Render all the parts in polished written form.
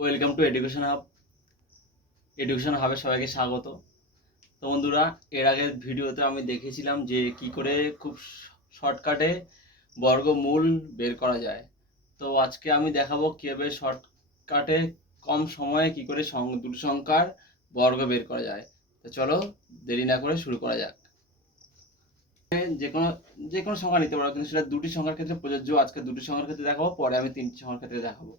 Welcome to education হাবে সবাইকে স্বাগত। তো বন্ধুরা, এর আগের ভিডিওতে আমি দেখিয়েছিলাম যে কি করে খুব শর্টকাটে বর্গমূল বের করা যায়। তো আজকে আমি দেখাবো কিভাবে শর্টকাটে কম সময়ে কি করে দুটো সংখ্যার বর্গ বের করা যায়। তো চলো দেরি না করে শুরু করা যাক। যে কোনো যে কোনো সংখ্যা নিতে পারো, কিন্তু সেটা দুটি সংখ্যার ক্ষেত্রে প্রযোজ্য। আজকে দুটি সংখ্যার ক্ষেত্রে দেখাবো, পরে আমি তিনটি সংখ্যার ক্ষেত্রে দেখাবো।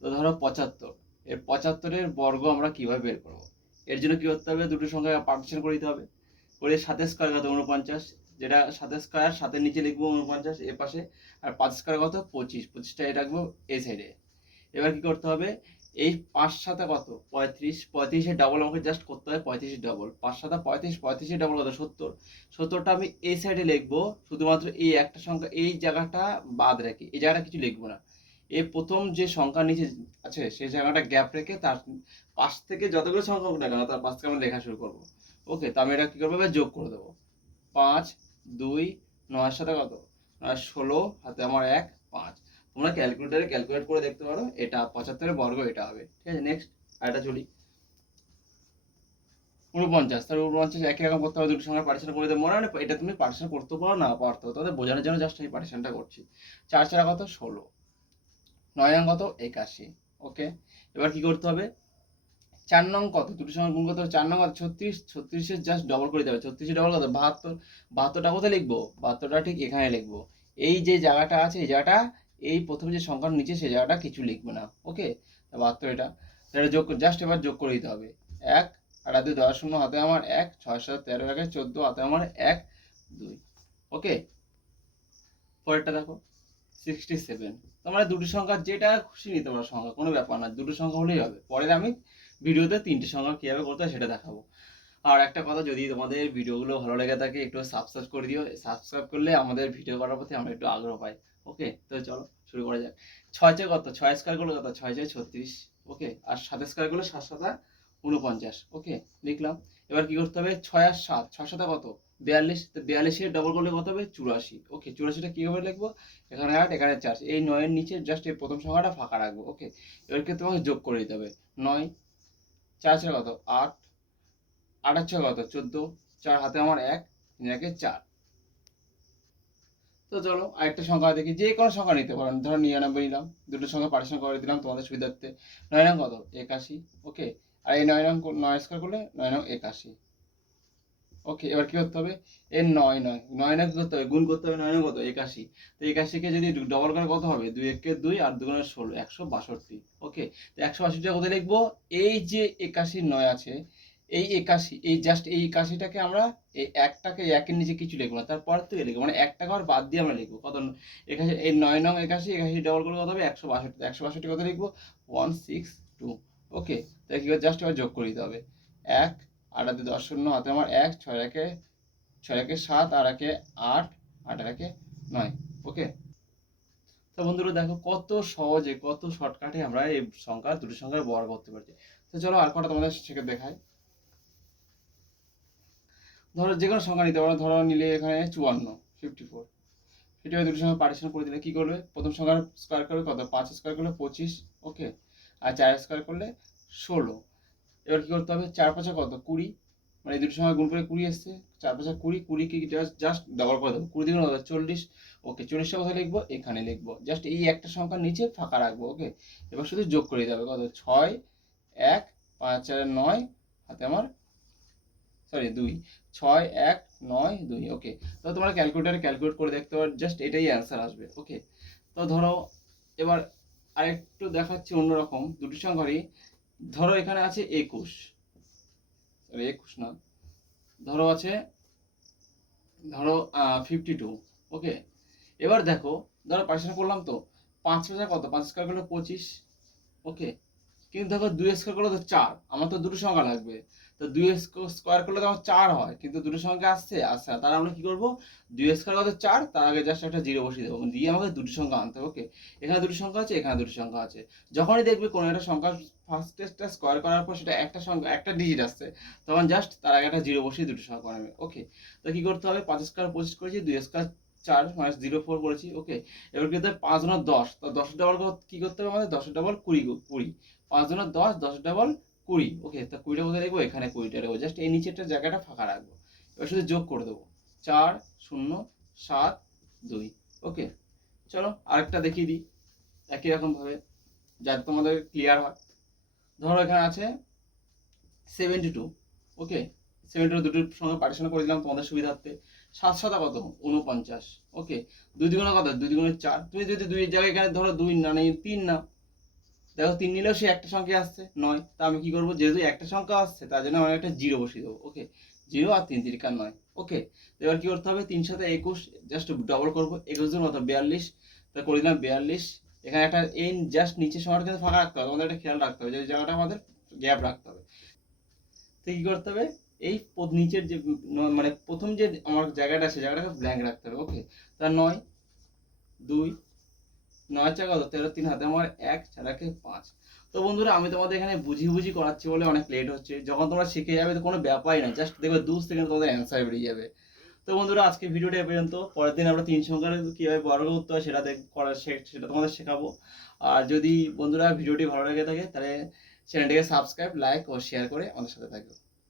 তো ধরো 75, এর 75-এর বর্গ আমরা কিভাবে বের করবো? এর জন্য কি করতে হবে, দুটো সংখ্যা পার্টিশন করে দিতে হবে। করে 7 স্কয়ার কত 49, যেটা 7 স্কয়ার 7-এর নিচে লিখবো 49 এ পাশে, আর 5 স্কয়ার কত 25, 25টা এটা রাখবো এই সাইডে। এবার কি করতে হবে, এই 5 সাথে কত 35, 35-এর ডাবল আমাকে জাস্ট করতে হবে 35-এর ডাবল, 5 সাথে 35, 35-এর ডাবল কত 70, 70টা আমি এই সাইডে লিখবো। শুধুমাত্র এই একটা সংখ্যা এই জায়গাটা বাদ রেখে, এই জায়গাটা কিছু লিখবো না। এই প্রথম যে সংখ্যা নিচে আছে সেই জায়গাটা গ্যাপ রেখে তার পাশ থেকে যতগুলো সংখ্যা হোক না কেন তার পাশ থেকে আমরা লেখা শুরু করবো। ওকে, তো আমি এটা কি করবো, এবার যোগ করে দেবো। 5 2 9-এর সাথে কত 16, হাতে আমার 1 5। তোমরা ক্যালকুলেটারে ক্যালকুলেট করে দেখতে পারো, এটা 75-এর বর্গ এটা হবে। ঠিক আছে, নেক্সট আরেকটা চলি। 49, তাহলে 49 একই রকম করতে হবে, দুটো সংখ্যা পার্টিশন করে দিতে মনে হয় না, এটা তুমি পার্টিশন করতে পারো না পারতো, তাদের বোঝানোর জন্য জাস্ট আমি পার্টিশনটা করছি। 4 4 কত 16, 9 নং কত 81। ওকে, এবার কি করতে হবে, 4 নং কত দুটো সংখ্যা গুণ করতে হবে, 4 নং কত 36, 36-এর জাস্ট ডবল করে দিতে হবে। 36-এর ডবল কত 72, 72টা কোথায় লিখবো, 72টা ঠিক এখানে লিখবো। এই যে জায়গাটা আছে এই জায়গাটা, এই প্রথম যে সংখ্যার নিচে সেই জায়গাটা কিছু লিখবো না। ওকে, 72 এটা, এটা যোগ জাস্ট এবার যোগ করে দিতে হবে। 1 আর 2 10 শূন্য, হাতে আমার 1 6 7 13 একে 14, হাতে আমার 1 2। ওকে, পরেরটা দেখো 67। তোমরা দুটো সংখ্যা যেটা খুশি নিতে পারো সংখ্যা, কোনো ব্যাপার না, দুটো সংখ্যা হলেই হবে। পরের আমি ভিডিওতে তিনটে সংখ্যা কীভাবে করতে হয় সেটা দেখাবো। আর একটা কথা, যদি তোমাদের ভিডিওগুলো ভালো লেগে থাকে একটু সাবস্ক্রাইব করে দিও। সাবস্ক্রাইব করলে আমাদের ভিডিও করার প্রতি আমরা একটু আগ্রহ পাই। ওকে, তো চলো শুরু করা যাক। 6 6 কত 6 স্কয়ার করলে কত 6 6 36। ওকে, আর 7 স্কয়ার করলে 7 7 49। ওকে, লিখলাম। এবার কি করতে হবে, 6 আর 7, 6 7 কত 42, তো 42-এর ডবল করলে কত হবে 84। ওকে, 84টা কিভাবে লিখবো, এখানে 8 এখানে 4, এই 9-এর নিচে জাস্ট এই প্রথম সংখ্যাটা ফাঁকা রাখবো। ওকে, এবার কি তোমাকে যোগ করে দিতে হবে। 9 4 4 কত 8, 8 আর 6 কত 14, 4 হাতে আমার 1 3 4। তো চলো আরেকটা সংখ্যা দেখি, যে কোনো সংখ্যা নিতে পারো, ধরো 99 নিলাম, দুটো সংখ্যা পার্টিশন করে দিলাম তোমাদের সুবিধার্থে। 9 নং কত 81। ওকে, আর এই 9 নং 9 স্কয়ার করলে 9 নং 81। ওকে, এবার কি করতে হবে, এর 9 9 9 নং কি করতে হবে, গুণ করতে হবে। 9 নং কত 81, তো 81-কে যদি ডবল করে কত হবে, 2 1 কে 2 আর 2 গুণে 16, 162। ওকে, তো 162টা কোথায় লিখবো, এই যে 81 9 আছে, এই 81, এই জাস্ট এই 81টাকে আমরা এই একটাকে একের নিচে কিছু লিখবো না, তারপর থেকে লিখবো, মানে একটা ঘর বাদ দিয়ে আমরা লিখবো কত 81। এই 9 নং 81, 81 ডবল করে কত হবে 162, 162 কত লিখবো 162। ওকে, তাই কি জাস্ট এবার যোগ করে দিতে হবে। 1 8 আর 2 10 শূন্য, হাতে আমার 1 6 একে 6 একে 7 আর একে 8 8 আর একে 9। ওকে, তো বন্ধুরা দেখো কত সহজে কত শর্টকাটে আমরা এই সংখ্যা দুটো সংখ্যার বর্গ করতে পারছি। তো চলো আর কটা তোমাদের সেটা দেখাই। ধরো যে কোনো সংখ্যা নিতে পারো, ধরো নিলে এখানে 54 54, সেটা দুটো সংখ্যা পার্টিশন করে দিলে কি করবে, প্রথম সংখ্যার স্কয়ার করবে কত 5 স্কয়ার করলে 25। ওকে, আর 4 স্কয়ার করলে 16। এবার কি করতে হবে, 4 5 কত 20, মানে এই দুটো সময় গুণ করে 20 এসছে। 4 5 20, 20 কে জাস্ট ডবল করে দেবো, 20 দ্বিগুণ কত 40। ওকে, 40টা কোথায় লিখবো, এখানে লিখবো, জাস্ট এই একটা সংখ্যার নিচে ফাঁকা রাখবো। ওকে, এবার শুধু যোগ করে দিতে হবে, কত 6 1 5 4 9, হাতে আমার সরি 2, 6 1 9 2। ওকে, তো তোমরা ক্যালকুলেটারে ক্যালকুলেট করে দেখতে পারো, জাস্ট এটাই অ্যান্সার আসবে। ওকে, তো ধরো এবার আরেকটু দেখাচ্ছি অন্যরকম দুটি সংখ্যারই। ধরো এখানে আছে 21, সরি 21 না, ধরো আছে ধরো 52। ওকে, এবার দেখো, ধরো পার্সেন্ট করলাম তো 5 হাজার কত 5 স্কয়ার করলে 25। ওকে, কিন্তু দেখো 2 স্কয়ার করলে তো 4, আমার তো দুটো সংখ্যা লাগবে। তো 2 স্কয়ার করলে তো আমার 4 হয়, কিন্তু দুটো সংখ্যা আসছে আসছে না, তাহলে আমরা কি করবো, 2 স্কয়ার কত 4, তার আগে জাস্ট একটা জিরো বসিয়ে দেবো, দিয়ে আমাকে দুটো সংখ্যা আনতে হবে। ওকে, এখানে দুটো সংখ্যা আছে এখানে দুটো সংখ্যা আছে, যখনই দেখবে কোনো একটা সংখ্যা ফার্স্টেরটা স্কয়ার করার পর সেটা একটা সংখ্যা একটা ডিজিট আসছে, তখন জাস্ট তার আগে একটা জিরো বসিয়ে দুটো সংখ্যা বানাবে। ওকে, তো কি করতে হবে, 5 স্কয়ার 25 করেছি, 2 স্কয়ার 4 মাইনাস 0 4 করেছি। ওকে, এবার কি হতে হবে 5 গুণ 10, তো 10 ডাবল কি করতে হবে আমাদের, 10 ডাবল 20 5 গুণ 10, 10 ডাবল 20। ওকে, তা 20টা কোথায় রাখবো, এখানে 20টা রাখবো, জাস্ট এই নিচেরটা জায়গাটা ফাঁকা রাখবো। এবার শুধু যোগ করে দেবো 4 0 7 2। ওকে, চলো আরেকটা দেখিয়ে দিই একই রকম ভাবে যাতে তোমাদের ক্লিয়ার হয়। ধরো এখানে আছে 72। ওকে, 72 দুটোর সঙ্গে পার্টিশন করে দিলাম তোমাদের সুবিধার্থে। 7 7 কত, 49। ওকে, 2 দ্বিগুণে কত, 2 দ্বিগুণে 4। তুমি যদি 2 এর জায়গায় এখানে ধরো 2 না নেই 3 না, দেখো 3 নিলেও সে একটা সংখ্যা আসছে 9। তা আমি কি করবো, যেহেতু একটা সংখ্যা আসছে তার জন্য আমি একটা 0 বসিয়ে দেবো। ওকে, 0 আর 3 3 9। ওকে, এবার কি করতে হবে, 3 সাথে 21, জাস্ট ডবল করবো, 21 জন কত 42। তা করে দিলাম 42। এখানে একটা এন জাস্ট নিচের সময়টা কিন্তু ফাঁকা রাখতে হবে, আমাদের একটা খেয়াল রাখতে হবে যে জায়গাটা আমাদের গ্যাপ রাখতে হবে। তো কি করতে হবে, এই নিচের যে মানে প্রথম যে আমার জায়গাটা আছে জায়গাটাকে ব্ল্যাঙ্ক রাখতে হবে। ওকে, তা 9 2 9 4 কত 13, 3 হাতে আমার 1 4 একে 5। তো বন্ধুরা আমি তোমাদের এখানে বুঝি করাচ্ছি বলে অনেক লেট হচ্ছে, যখন তোমরা শিখে যাবে তো কোনো ব্যাপারই না, জাস্ট দেখবে 2 সেকেন্ড তোমাদের অ্যান্সার বেরিয়ে যাবে। তো বন্ধুরা আজকে ভিডিওটা এ পর্যন্ত, পরের দিন আমরা 3 সংখ্যার কিভাবে বর্গ করতে হয় সেটা সেটা তোমাদের শেখাবো। আর যদি বন্ধুরা ভিডিওটি ভালো লেগে থাকে তাহলে চ্যানেলটিকে সাবস্ক্রাইব, লাইক ও শেয়ার করে আমাদের সাথে থাকবে।